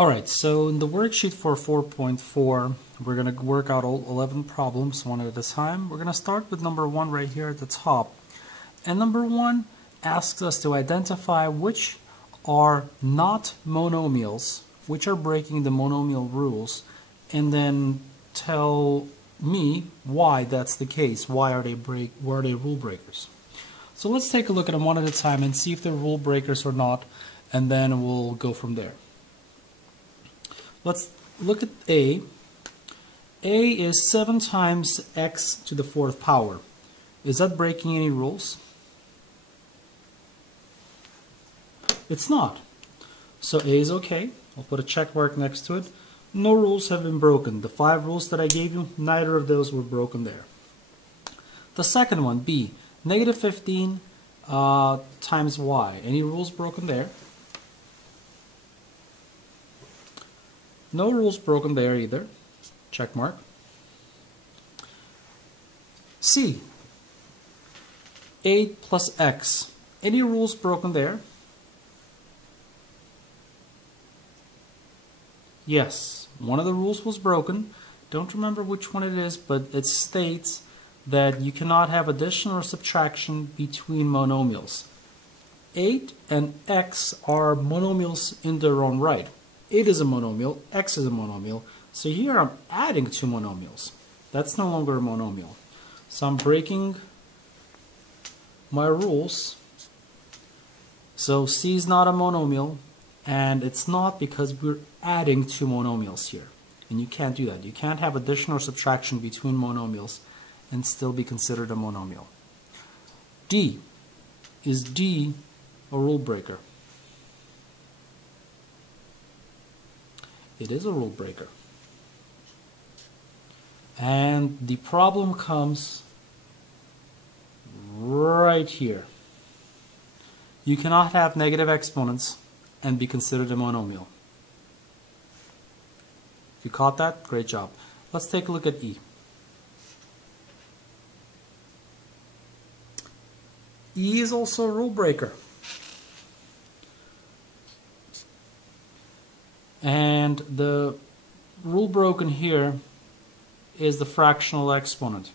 Alright, so in the worksheet for 4.4, we're going to work out all 11 problems one at a time. We're going to start with number 1 right here at the top. And number 1 asks us to identify which are not monomials, which are breaking the monomial rules, and then tell me why that's the case. Why are they rule breakers? So let's take a look at them one at a time and see if they're rule breakers or not, and then we'll go from there. Let's look at A. A is 7 times x to the 4th power. Is that breaking any rules? It's not. So A is okay. I'll put a check mark next to it. No rules have been broken. The 5 rules that I gave you, neither of those were broken there. The second one, B, negative 15 times y. Any rules broken there? No rules broken there either. Check mark. C. 8 plus x. Any rules broken there? Yes. One of the rules was broken. Don't remember which one it is, but it states that you cannot have addition or subtraction between monomials. 8 and x are monomials in their own right. 8 is a monomial, x is a monomial, so here I'm adding 2 monomials. That's no longer a monomial. So I'm breaking my rules. So C is not a monomial, and it's not because we're adding 2 monomials here. And you can't do that. You can't have addition or subtraction between monomials and still be considered a monomial. D. Is D a rule breaker? It is a rule breaker. And the problem comes right here. You cannot have negative exponents and be considered a monomial. If you caught that, great job. Let's take a look at E. E is also a rule breaker. And the rule broken here is the fractional exponent.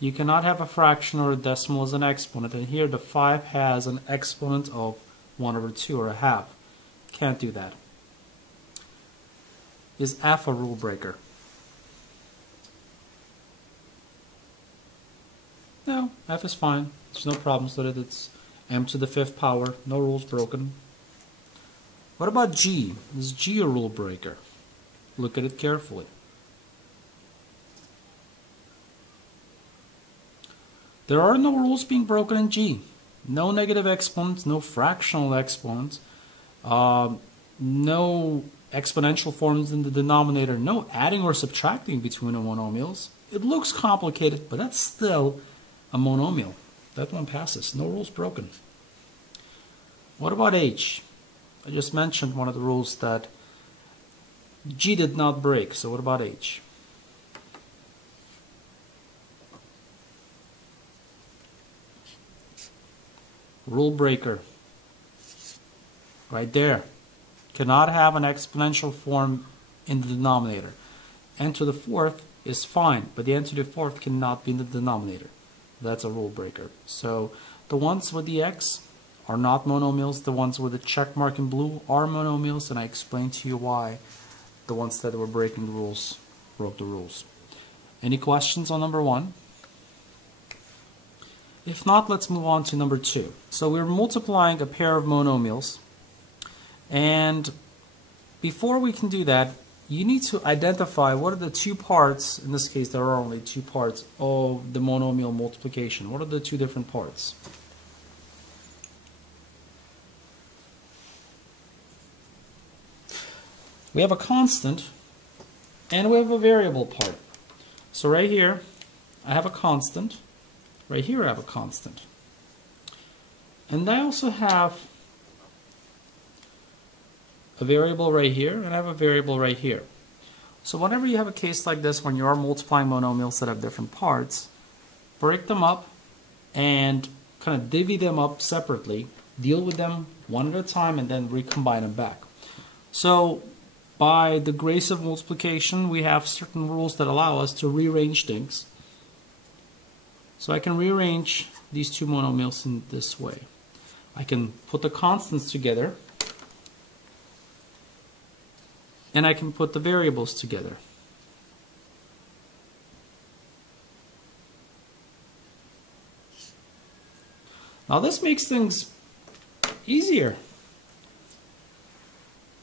You cannot have a fraction or a decimal as an exponent, and here the 5 has an exponent of 1 over 2 or a half. Can't do that. Is F a rule breaker? No, F is fine. There's no problems with it. It's m to the 5th power. No rules broken. What about G? Is G a rule breaker? Look at it carefully. There are no rules being broken in G. No negative exponents, no fractional exponents, no exponential forms in the denominator, no adding or subtracting between the monomials. It looks complicated, but that's still a monomial. That one passes. No rules broken. What about H? I just mentioned one of the rules that G did not break, so what about H? Rule breaker. Right there. Cannot have an exponential form in the denominator. N to the 4th is fine, but the n to the 4th cannot be in the denominator. That's a rule breaker. So the ones with the x are not monomials. The ones with the check mark in blue are monomials, and I explained to you why the ones that were breaking the rules broke the rules. Any questions on number 1? If not, let's move on to number 2. So we're multiplying a pair of monomials, and before we can do that, you need to identify what are the 2 parts, in this case there are only 2 parts of the monomial multiplication. What are the 2 different parts? We have a constant and we have a variable part. So right here I have a constant, right here I have a constant. And I also have a variable right here, and I have a variable right here. So whenever you have a case like this, when you are multiplying monomials that have different parts, break them up and kind of divvy them up separately, deal with them one at a time, and then recombine them back. So by the grace of multiplication, we have certain rules that allow us to rearrange things. So I can rearrange these two monomials in this way. I can put the constants together, and I can put the variables together. Now this makes things easier.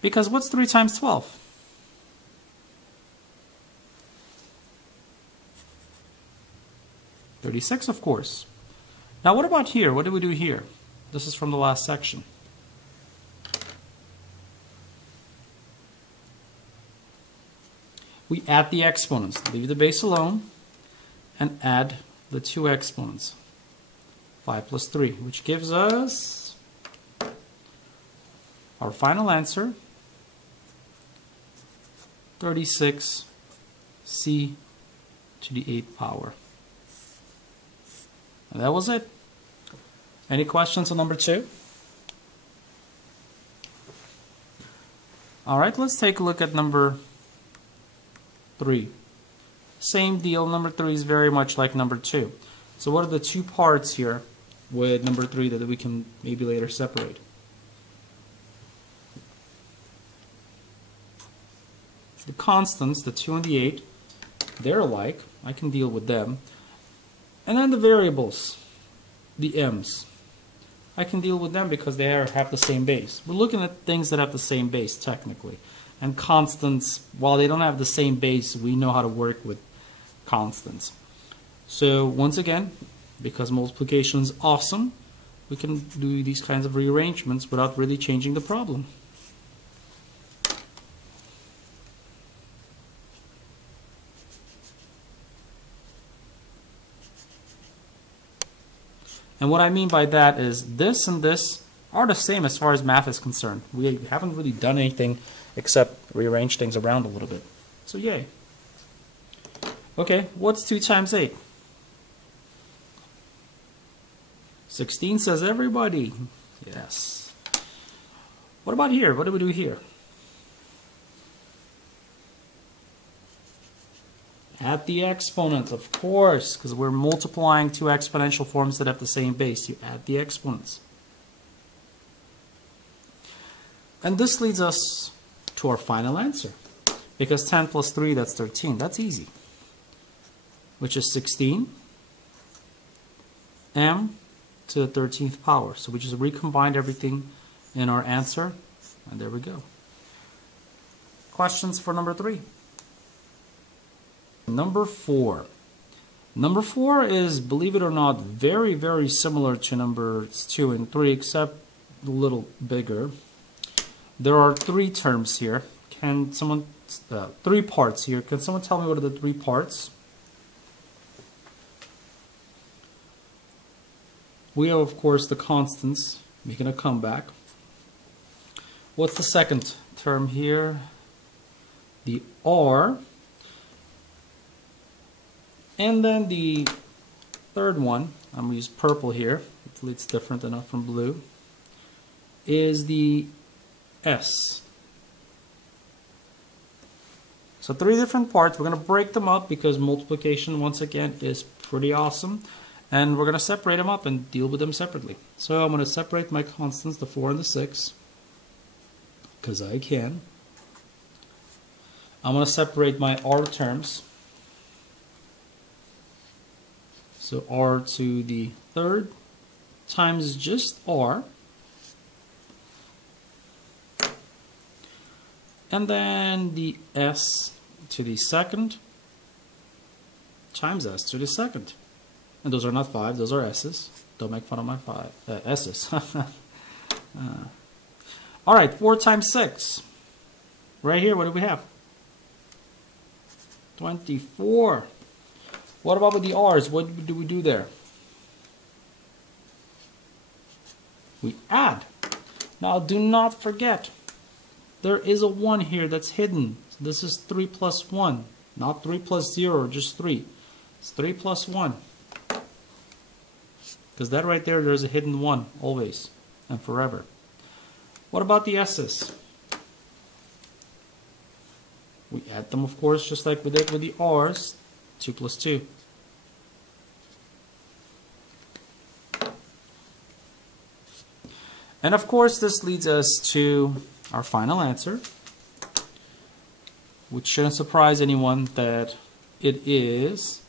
Because what's 3 times 12? 36, of course. Now what about here? What do we do here? This is from the last section. We add the exponents. Leave the base alone and add the two exponents. 5 plus 3, which gives us our final answer, 36 c to the 8th power. And that was it. Any questions on number 2? Alright, let's take a look at number 3. Same deal, number 3 is very much like number 2. So what are the two parts here with number 3 that we can maybe later separate? The constants, the 2 and the 8, they're alike. I can deal with them. And then the variables, the m's. I can deal with them because they have the same base. We're looking at things that have the same base, technically. And constants, while they don't have the same base, we know how to work with constants. So once again, because multiplication is awesome, we can do these kinds of rearrangements without really changing the problem. And what I mean by that is this and this are the same as far as math is concerned. We haven't really done anything except rearrange things around a little bit. So yay. Okay, what's 2 times 8? 16 says everybody. Yes. What about here? What do we do here? Add the exponents, of course, because we're multiplying two exponential forms that have the same base. You add the exponents. And this leads us to our final answer. Because 10 plus 3, that's 13. That's easy. Which is 16 m to the 13th power. So we just recombined everything in our answer. And there we go. Questions for number 3? Number 4. Number 4 is, believe it or not, very, very similar to numbers 2 and 3, except a little bigger. There are 3 terms here. Can someone, 3 parts here. Can someone tell me what are the 3 parts? We have, of course, the constants making a comeback. What's the second term here? The R. And then the third one, I'm going to use purple here, hopefully it's different enough from blue, is the S. So 3 different parts. We're going to break them up because multiplication, once again, is pretty awesome. And we're going to separate them up and deal with them separately. So I'm going to separate my constants, the 4 and the 6, because I can. I'm going to separate my R terms. So R to the 3rd times just R. And then the S to the 2nd times S to the 2nd. And those are not 5, those are S's. Don't make fun of my S's. Alright, 4 times 6. Right here, what do we have? 24. What about with the R's? What do we do there? We add. Now do not forget, there is a 1 here that's hidden. So this is 3 plus 1. Not 3 plus 0, just 3. It's 3 plus 1. Because that right there, there's a hidden 1, always and forever. What about the S's? Add them, of course, just like we did with the r's. 2 plus 2. And of course, this leads us to our final answer, which shouldn't surprise anyone that it is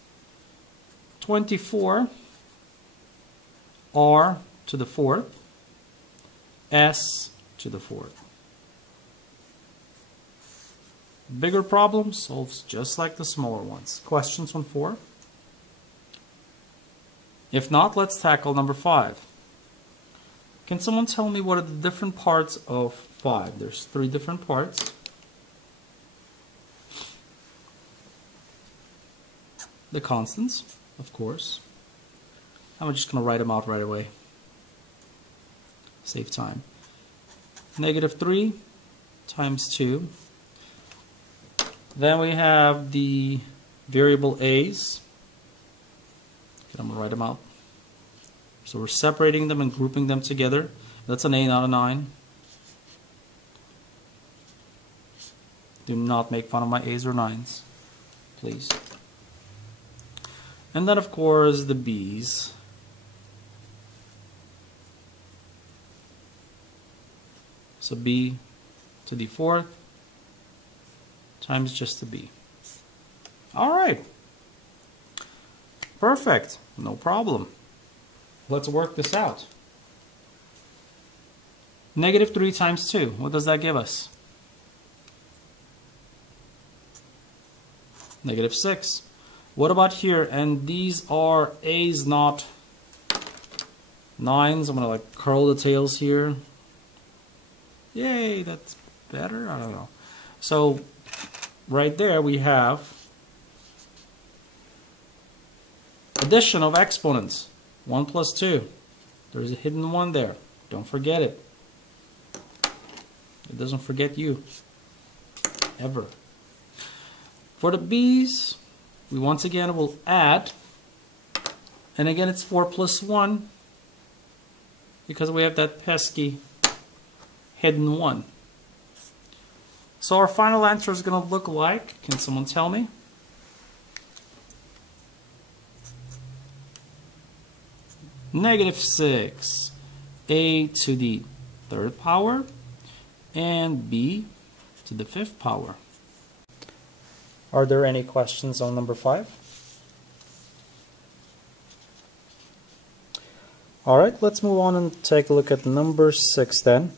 24 r to the 4th s to the 4th. Bigger problem solves just like the smaller ones. Questions on 4? If not, let's tackle number 5. Can someone tell me what are the different parts of 5? There's 3 different parts. The constants, of course. I'm just going to write them out right away. Save time. -3 times 2. Then we have the variable a's. I'm going to write them out. So we're separating them and grouping them together. That's an A, not a 9. Do not make fun of my A's or 9s, please. And then, of course, the B's. So B to the 4th times just the B. All right. Perfect. No problem. Let's work this out. -3 times 2. What does that give us? -6. What about here? And these are A's, not 9s. I'm going to curl the tails here. Yay, that's better. I don't know. So right there we have addition of exponents. 1 plus 2. There's a hidden 1 there. Don't forget it. It doesn't forget you. Ever. For the B's, we once again will add. And again, it's 4 plus 1. Because we have that pesky hidden 1. So our final answer is going to look like, can someone tell me? -6, A to the 3rd power, and B to the 5th power. Are there any questions on number 5? Alright, let's move on and take a look at number 6 then.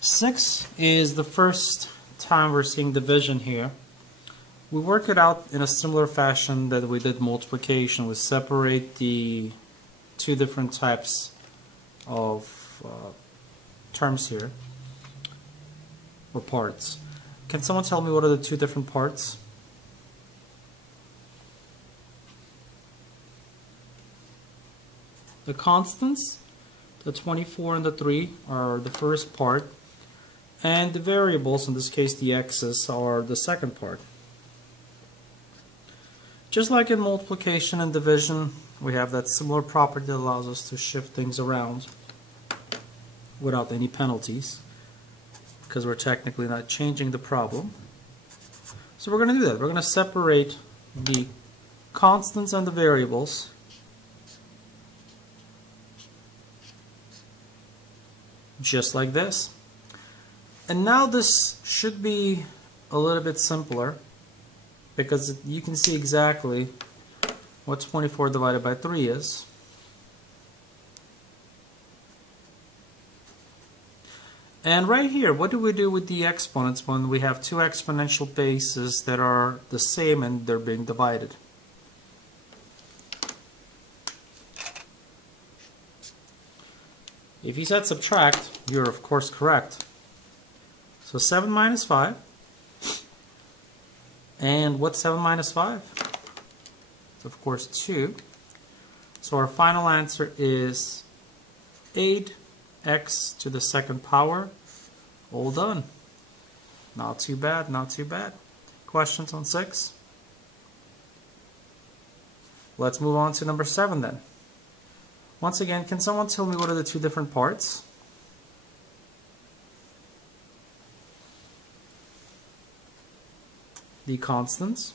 Six is the first time we're seeing division here. We work it out in a similar fashion that we did multiplication. We separate the 2 different types of terms here, or parts. Can someone tell me what are the 2 different parts? The constants, the 24 and the 3, are the first part, and the variables, in this case the x's, are the second part. Just like in multiplication and division, we have that similar property that allows us to shift things around without any penalties, because we're technically not changing the problem. So we're going to do that. We're going to separate the constants and the variables just like this. And now this should be a little bit simpler, because you can see exactly what 24 divided by 3 is. And right here, what do we do with the exponents when we have 2 exponential bases that are the same and they're being divided? If you said subtract, you're of course correct. So 7 minus 5. And what's 7 minus 5? It's of course 2. So our final answer is 8x to the 2nd power. All done. Not too bad, not too bad. Questions on 6? Let's move on to number 7 then. Once again, can someone tell me what are the 2 different parts? the constants,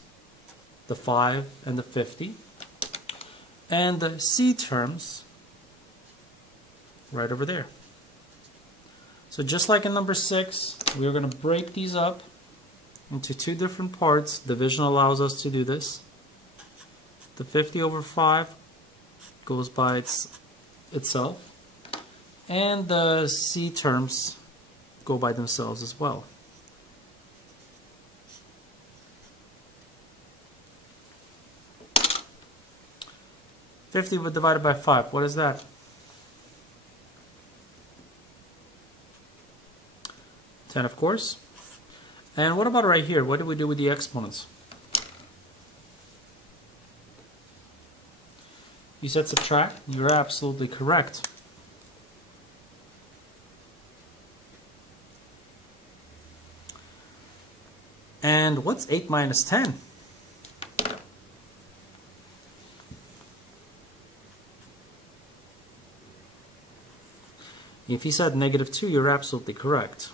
the 5 and the 50, and the c terms right over there. So just like in number 6, we're going to break these up into two different parts. Division allows us to do this. The 50 over 5 goes by itself, and the c terms go by themselves as well. $50 divided by 5, what is that? 10, of course. And what about right here? What do we do with the exponents? You said subtract? You're absolutely correct. And what's 8 minus 10? If you said -2, you're absolutely correct.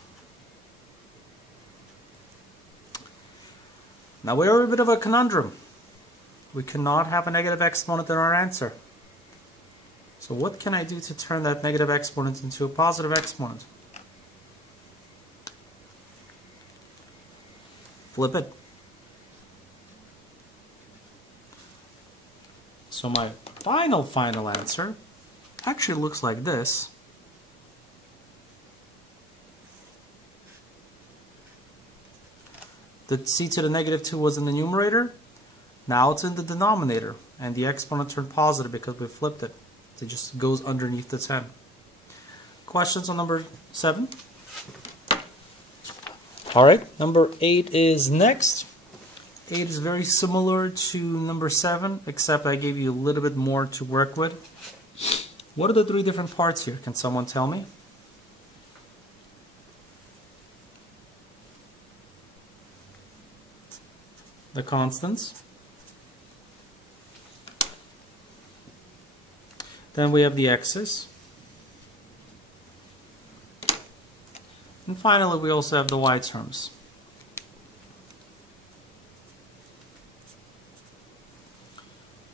Now we're in a bit of a conundrum. We cannot have a negative exponent in our answer. So what can I do to turn that negative exponent into a positive exponent? Flip it. So my final answer actually looks like this. The c to the -2 was in the numerator. Now it's in the denominator, and the exponent turned positive because we flipped it. It just goes underneath the 10. Questions on number 7? Alright, number 8 is next. 8 is very similar to number 7, except I gave you a little bit more to work with. What are the 3 different parts here? Can someone tell me? The constants. Then we have the x's. And finally we also have the y terms.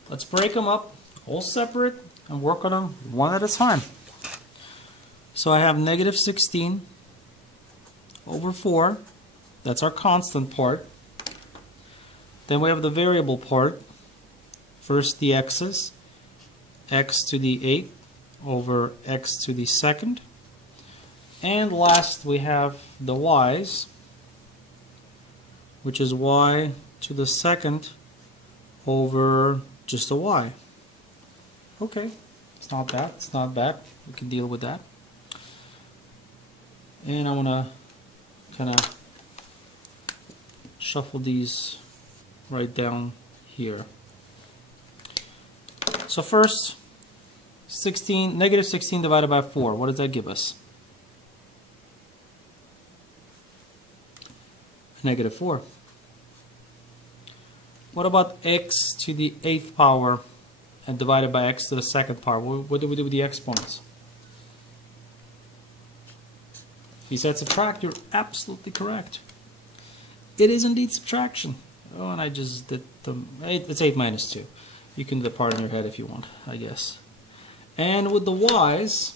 Let's break them up all separate and work on them one at a time. So I have -16 over 4. That's our constant part. Then we have the variable part. First the x's, x to the 8 over x to the 2nd. And last we have the y's, which is y to the 2nd over just a y. Okay, it's not bad, it's not bad. We can deal with that. And I want to kind of shuffle these right down here. So first, -16 divided by 4. What does that give us? -4. What about x to the 8th power and divided by x to the 2nd power? What do we do with the exponents? If you said subtract, you're absolutely correct. It is indeed subtraction. Oh, and I just did it's 8 minus 2. You can do the part in your head if you want, I guess. And with the y's,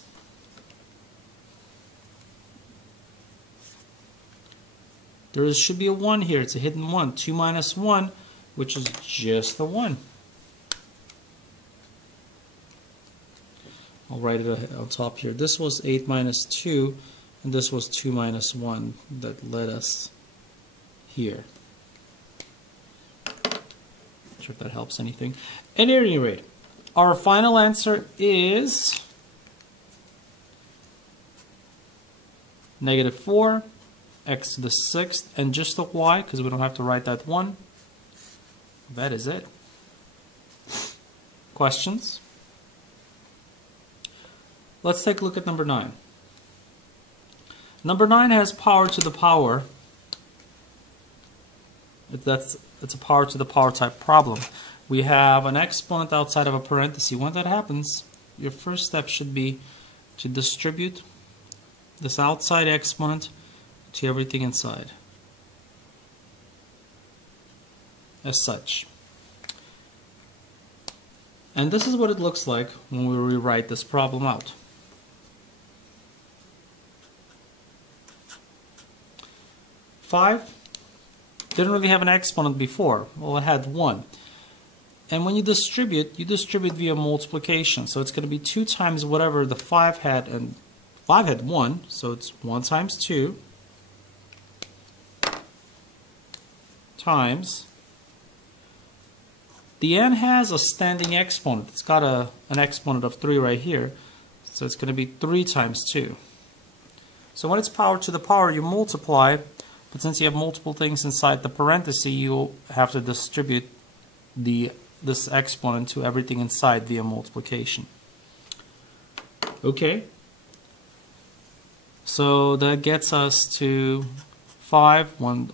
there should be a 1 here. It's a hidden 1. 2 minus 1, which is just the 1. I'll write it on top here. This was 8 minus 2, and this was 2 minus 1 that led us here. Not sure if that helps anything. At any rate, our final answer is -4, x to the 6th, and just the y, because we don't have to write that 1. That is it. Questions? Let's take a look at number 9. Number 9 has power to the power. It's a power to the power type problem. We have an exponent outside of a parenthesis. When that happens, your first step should be to distribute this outside exponent to everything inside. as such. And this is what it looks like when we rewrite this problem out. Five didn't really have an exponent before. Well, it had 1. And when you distribute via multiplication. So it's going to be 2 times whatever the 5 had, and 5 had 1, so it's 1 times 2 times. The n has a standing exponent. It's got an exponent of 3 right here. So it's going to be 3 times 2. So when it's power to the power, you multiply. But since you have multiple things inside the parenthesis, you have to distribute this exponent to everything inside via multiplication. Okay. So that gets us to 5. 1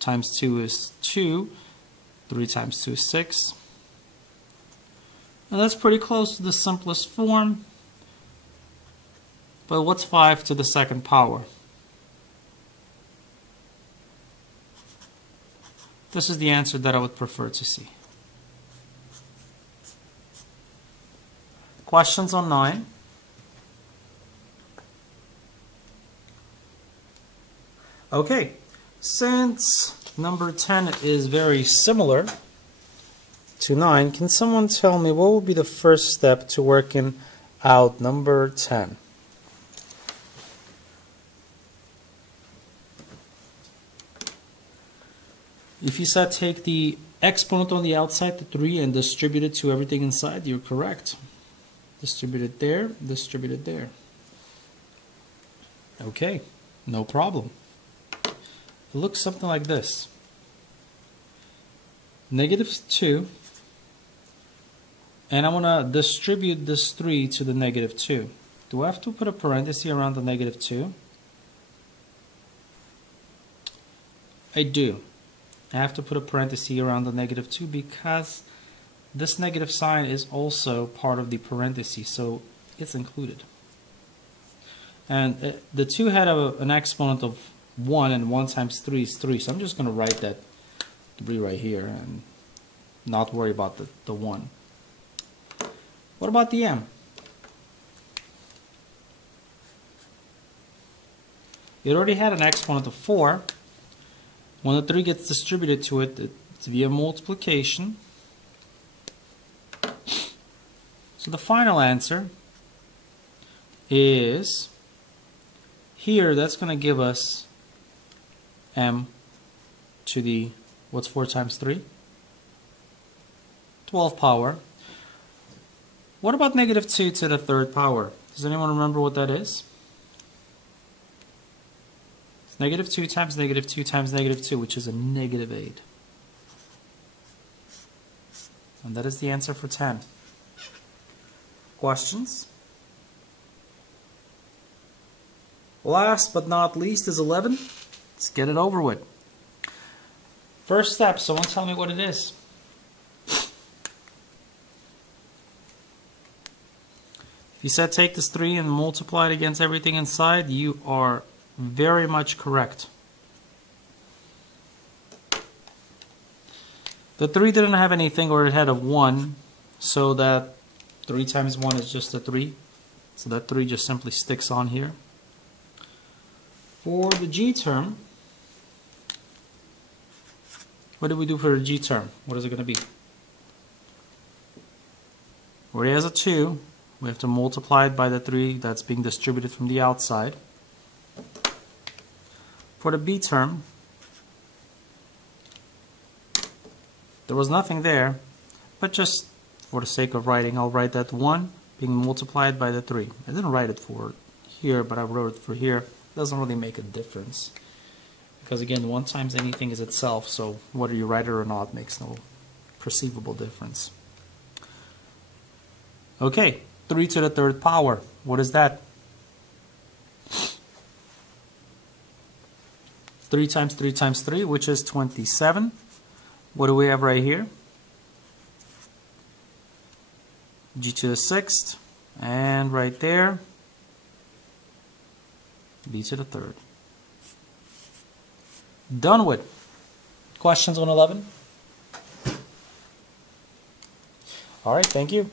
times 2 is 2. 3 times 2 is 6. And that's pretty close to the simplest form. But what's 5 to the second power? This is the answer that I would prefer to see. Questions on 9? Okay, since number 10 is very similar to 9, can someone tell me what would be the first step to working out number 10? If you said take the exponent on the outside, the 3, and distribute it to everything inside, you're correct. Distribute it there, distribute it there. Okay, no problem. It looks something like this. -2, and I want to distribute this 3 to the -2. Do I have to put a parenthesis around the -2? I do. I have to put a parenthesis around the -2 because this negative sign is also part of the parenthesis, so it's included. And the 2 had an exponent of 1, and 1 times 3 is 3, so I'm just going to write that 3 right here and not worry about the 1. What about the m? It already had an exponent of 4. When the 3 gets distributed to it, it's via multiplication. So the final answer is here. That's going to give us m to the, what's 4 times 3? 12 power. What about -2 to the 3rd power? Does anyone remember what that is? It's -2 times -2 times -2, which is a -8. And that is the answer for 10. Questions? Last but not least is 11. Let's get it over with. First step, someone tell me what it is. If you said take this 3 and multiply it against everything inside, you are very much correct. The 3 didn't have anything, or it had a 1, so that 3 times 1 is just a 3. So that 3 just simply sticks on here. For the g term, what do we do for the g term? What is it going to be? Where it has a 2, we have to multiply it by the 3 that's being distributed from the outside. For the b term, there was nothing there, but just for the sake of writing, I'll write that 1 being multiplied by the 3. I didn't write it for here, but I wrote it for here. It doesn't really make a difference. Because again, 1 times anything is itself, so whether you write it or not makes no perceivable difference. Okay, 3 to the 3rd power. What is that? 3 times 3 times 3, which is 27. What do we have right here? G to the 6th, and right there, B to the 3rd. Done with. Questions on 11? All right, thank you.